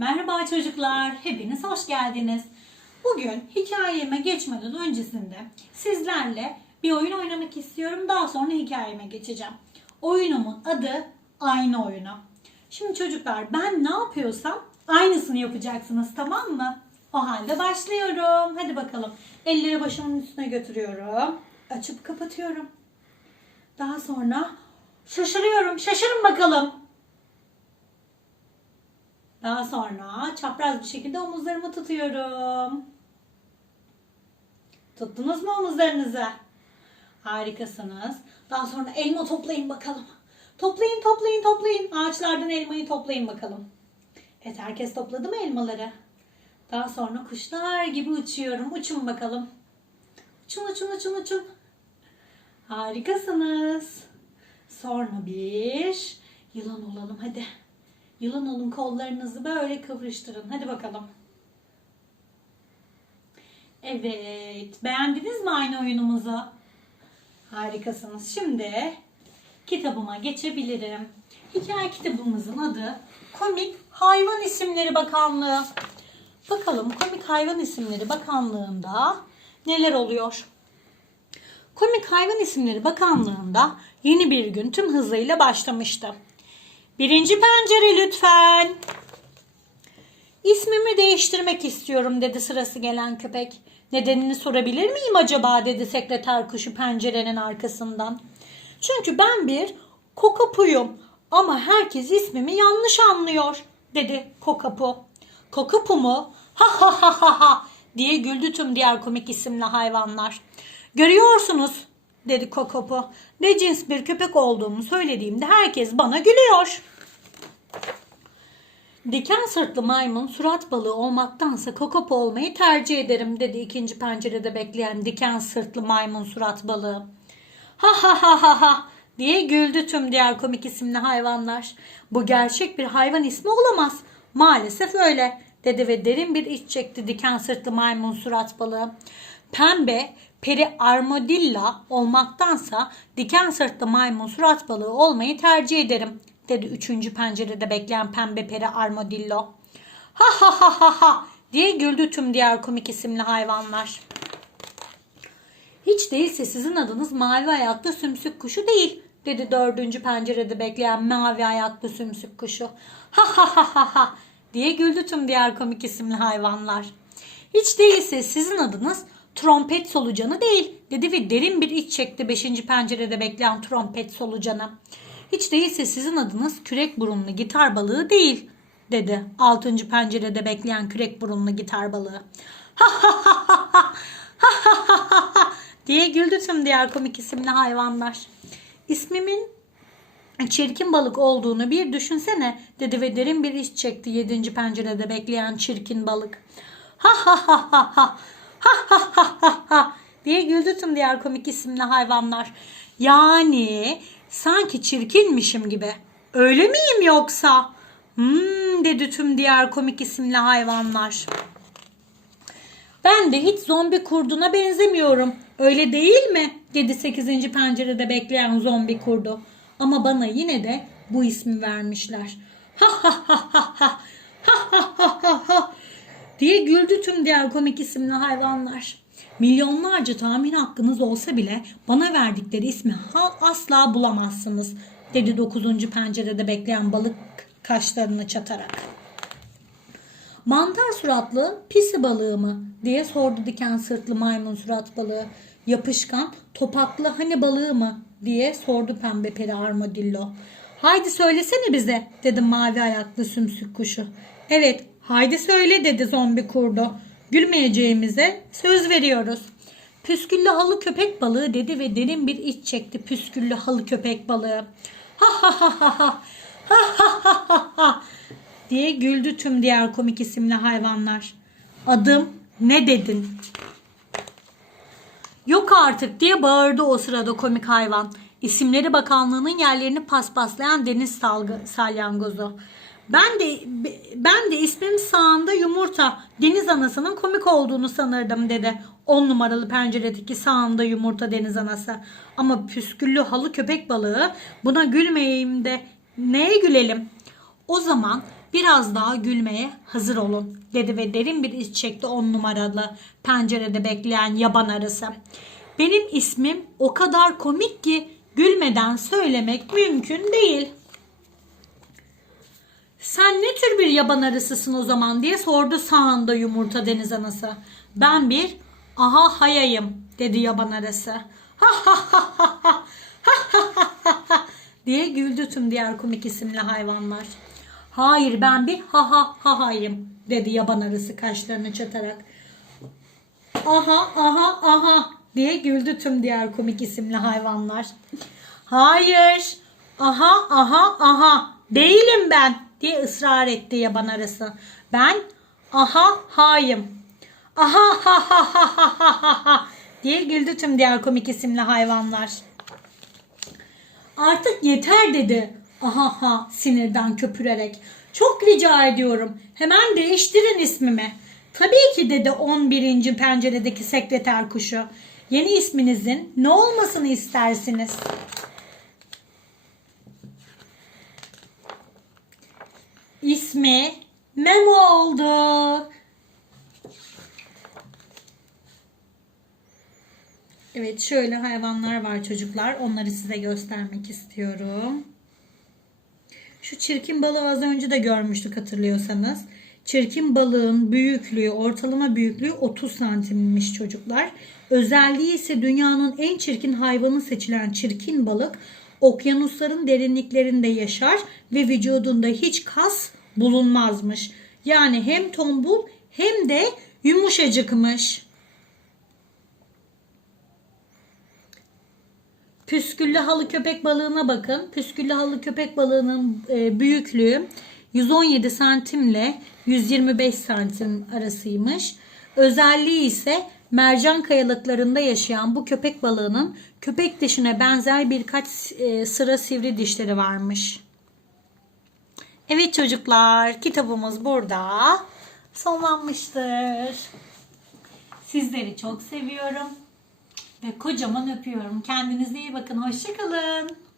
Merhaba çocuklar, hepiniz hoş geldiniz. Bugün hikayeme geçmeden öncesinde sizlerle bir oyun oynamak istiyorum. Daha sonra hikayeme geçeceğim. Oyunumun adı Aynı Oyunu. Şimdi çocuklar ben ne yapıyorsam aynısını yapacaksınız tamam mı? O halde başlıyorum. Hadi bakalım. Elleri başımın üstüne götürüyorum. Açıp kapatıyorum. Daha sonra şaşırıyorum. Şaşırın bakalım. Daha sonra çapraz bir şekilde omuzlarımı tutuyorum. Tuttunuz mu omuzlarınızı? Harikasınız. Daha sonra elma toplayın bakalım. Toplayın, toplayın, toplayın. Ağaçlardan elmayı toplayın bakalım. Evet, herkes topladı mı elmaları? Daha sonra kuşlar gibi uçuyorum. Uçun bakalım. Uçun, uçun, uçun, uçun. Harikasınız. Sonra bir yılan olalım hadi. Yılan olun kollarınızı böyle kıvrıştırın. Hadi bakalım. Evet. Beğendiniz mi aynı oyunumuzu? Harikasınız. Şimdi kitabıma geçebilirim. Hikaye kitabımızın adı Komik Hayvan İsimleri Bakanlığı. Bakalım Komik Hayvan İsimleri Bakanlığı'nda neler oluyor? Komik Hayvan İsimleri Bakanlığı'nda yeni bir gün tüm hızıyla başlamıştı. Birinci pencere lütfen. İsmimi değiştirmek istiyorum dedi sırası gelen köpek. Nedenini sorabilir miyim acaba dedi sekreter kuşu pencerenin arkasından. Çünkü ben bir kokapuyum ama herkes ismimi yanlış anlıyor dedi kokapu. Kokapu mu? Ha ha ha ha ha diye güldü tüm diğer komik isimli hayvanlar. Görüyorsunuz dedi kokapu. Ne cins bir köpek olduğumu söylediğimde herkes bana gülüyor. Diken sırtlı maymun surat balığı olmaktansa kokopo olmayı tercih ederim dedi ikinci pencerede bekleyen diken sırtlı maymun surat balığı. Ha ha ha ha ha diye güldü tüm diğer komik isimli hayvanlar. Bu gerçek bir hayvan ismi olamaz. Maalesef öyle dedi ve derin bir iç çekti diken sırtlı maymun surat balığı. Pembe peri armadilla olmaktansa diken sırtlı maymun surat balığı olmayı tercih ederim dedi üçüncü pencerede bekleyen pembe peri armadillo. Ha ha ha ha ha diye güldü tüm diğer komik isimli hayvanlar. Hiç değilse sizin adınız mavi ayaklı sümsük kuşu değil dedi dördüncü pencerede bekleyen mavi ayaklı sümsük kuşu. Ha ha ha ha ha diye güldü tüm diğer komik isimli hayvanlar. Hiç değilse sizin adınız trompet solucanı değil dedi ve derin bir iç çekti beşinci pencerede bekleyen trompet solucanı. Hiç değilse sizin adınız kürek burunlu gitar balığı değil dedi altıncı pencerede bekleyen kürek burunlu gitar balığı. Ha ha ha ha ha ha ha ha ha diye güldü tüm diğer komik isimli hayvanlar. İsmimin çirkin balık olduğunu bir düşünsene dedi ve derin bir iç çekti yedinci pencerede bekleyen çirkin balık. Ha ha ha ha ha ha ha ha ha diye güldü tüm diğer komik isimli hayvanlar. Yani sanki çirkinmişim gibi. Öyle miyim yoksa? Hmm dedi tüm diğer komik isimli hayvanlar. Ben de hiç zombi kurduna benzemiyorum. Öyle değil mi? dedi 8. pencerede bekleyen zombi kurdu. Ama bana yine de bu ismi vermişler. Ha ha ha ha ha ha ha ha ha diye güldü tüm diğer komik isimli hayvanlar. Milyonlarca tahmin hakkınız olsa bile bana verdikleri ismi asla bulamazsınız dedi 9. pencerede bekleyen balık kaşlarını çatarak. Mantar suratlı pisi balığı mı diye sordu diken sırtlı maymun surat balığı. Yapışkan topaklı hani balığı mı diye sordu pembe peri armadillo. Haydi söylesene bize dedi mavi ayaklı sümsük kuşu. Evet haydi söyle dedi zombi kurdu. Gülmeyeceğimize söz veriyoruz. Püsküllü halı köpek balığı dedi ve derin bir iç çekti püsküllü halı köpek balığı. Ha ha ha ha ha ha ha ha ha diye güldü tüm diğer komik isimli hayvanlar. Adım ne dedin? Yok artık diye bağırdı o sırada komik hayvan. İsimleri Bakanlığı'nın yerlerini paspaslayan deniz salgı, salyangozu. Ben de ben de ismim sağında yumurta. Deniz anasının komik olduğunu sanırdım dedi. On numaralı penceredeki sağında yumurta deniz anası. Ama püsküllü halı köpek balığı buna gülmeyeyim de neye gülelim? O zaman Biraz daha gülmeye hazır olun dedi ve derin bir iç çekti on numaralı pencerede bekleyen yaban arısı. Benim ismim o kadar komik ki gülmeden söylemek mümkün değil. Sen ne tür bir yaban arısısın o zaman diye sordu sağında yumurta deniz anası. Ben bir aha hayayım dedi yaban arısı. Ha ha ha ha ha diye güldü tüm diğer komik isimli hayvanlar. Hayır ben bir ha ha ha hayım dedi yaban arısı kaşlarını çatarak. Aha aha aha diye güldü tüm diğer komik isimli hayvanlar. Hayır aha aha aha değilim ben diye ısrar etti yaban arısı. Ben aha hayım. Aha ha ha ha ha ha ha ha diye güldü tüm diğer komik isimli hayvanlar. Artık yeter dedi. Aha ha sinirden köpürerek. Çok rica ediyorum. Hemen değiştirin ismimi. Tabii ki dedi 11. penceredeki sekreter kuşu. Yeni isminizin ne olmasını istersiniz? İsmi Memo oldu. Evet şöyle hayvanlar var çocuklar. Onları size göstermek istiyorum. Şu çirkin balığı az önce de görmüştük hatırlıyorsanız. Çirkin balığın büyüklüğü, ortalama büyüklüğü 30 santimmiş çocuklar. Özelliği ise dünyanın en çirkin hayvanı seçilen çirkin balık okyanusların derinliklerinde yaşar ve vücudunda hiç kas bulunmazmış. Yani hem tombul hem de yumuşacıkmış. Püsküllü halı köpek balığına bakın. Püsküllü halı köpek balığının e, büyüklüğü 117 santimle 125 santim arasıymış. Özelliği ise mercan kayalıklarında yaşayan bu köpek balığının köpek dişine benzer birkaç e, sıra sivri dişleri varmış. Evet çocuklar kitabımız burada sonlanmıştır. Sizleri çok seviyorum ve kocaman öpüyorum. Kendinize iyi bakın. Hoşçakalın.